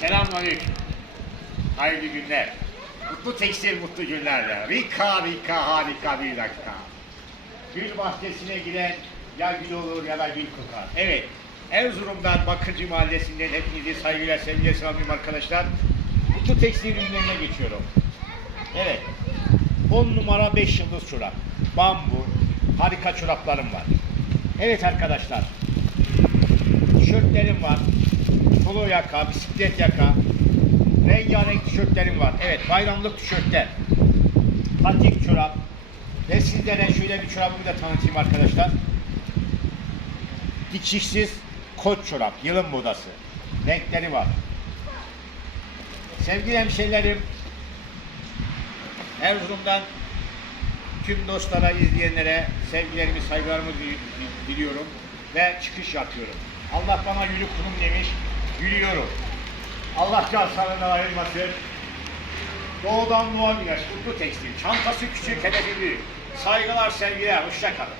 Selamünaleyküm. Hayırlı günler. Mutlu tekstil mutlu günlerle. Rika rika harika bir dakika. Gül bahçesine giren ya gül olur ya da gül kokar. Evet. Erzurum'dan Bakırcı Mahallesi'nden hepinizi saygıyla sevgiyle selamlıyorum arkadaşlar. Mutlu tekstil ürünlerine geçiyorum. Evet. 10 numara 5 yıldız çorap. Bambu. Harika çoraplarım var. Evet arkadaşlar. Tişörtlerim var. Polo yaka, bisiklet yaka. Rengarenk tişörtlerim var. Evet bayramlık tişörtler. Patik çorap. Ve sizlere şöyle bir çorabımı da tanıtayım arkadaşlar. Dikişsiz kot çorap. Yılın modası. Renkleri var. Sevgili hemşehrilerim, Erzurum'dan tüm dostlara, izleyenlere sevgilerimi, saygılarımı di- di- diliyorum ve çıkış yapıyorum. Allah bana yürü kulum demiş, yürüyorum. Allah can sağlığına ayırmasın. Doğudan Doğa Güneş, Mutlu Tekstil, çantası küçük, hedefi büyük. Saygılar, sevgiler, hoşça kalın.